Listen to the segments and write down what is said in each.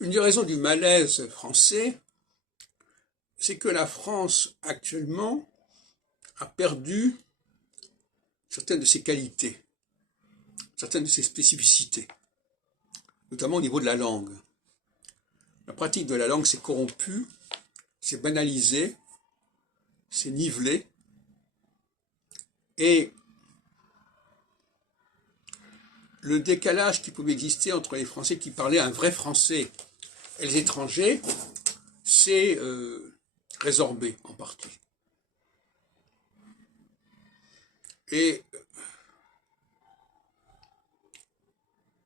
Une des raisons du malaise français, c'est que la France, actuellement, a perdu certaines de ses qualités, certaines de ses spécificités, notamment au niveau de la langue. La pratique de la langue s'est corrompue, s'est banalisée, s'est nivelée, et le décalage qui pouvait exister entre les Français qui parlaient un vrai français et les étrangers s'est résorbé en partie. Et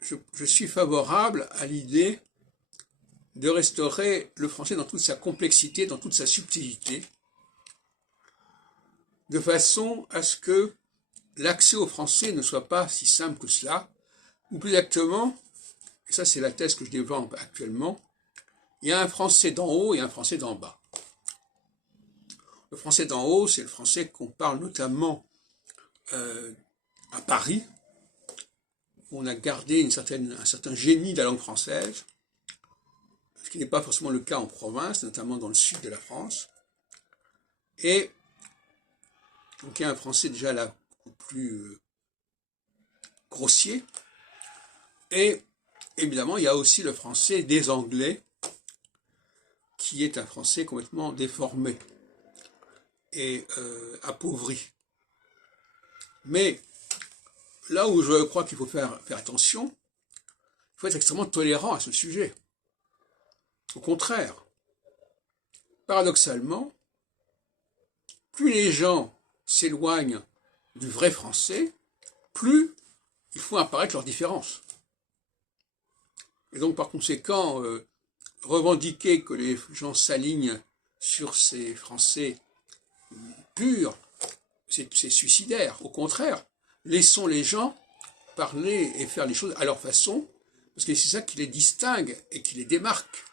je suis favorable à l'idée de restaurer le français dans toute sa complexité, dans toute sa subtilité, de façon à ce que l'accès au français ne soit pas si simple que cela, ou plus exactement, et ça c'est la thèse que je développe actuellement, il y a un français d'en haut et un français d'en bas. Le français d'en haut, c'est le français qu'on parle notamment à Paris, où on a gardé un certain génie de la langue française, ce qui n'est pas forcément le cas en province, notamment dans le sud de la France. Et donc il y a un français déjà là beaucoup plus grossier. Et évidemment, il y a aussi le français des Anglais, qui est un français complètement déformé et appauvri. Mais là où je crois qu'il faut faire attention, il faut être extrêmement tolérant à ce sujet. Au contraire, paradoxalement, plus les gens s'éloignent du vrai français, plus ils font apparaître leurs différences. Et donc par conséquent, revendiquer que les gens s'alignent sur ces français purs, c'est suicidaire. Au contraire, laissons les gens parler et faire les choses à leur façon, parce que c'est ça qui les distingue et qui les démarque.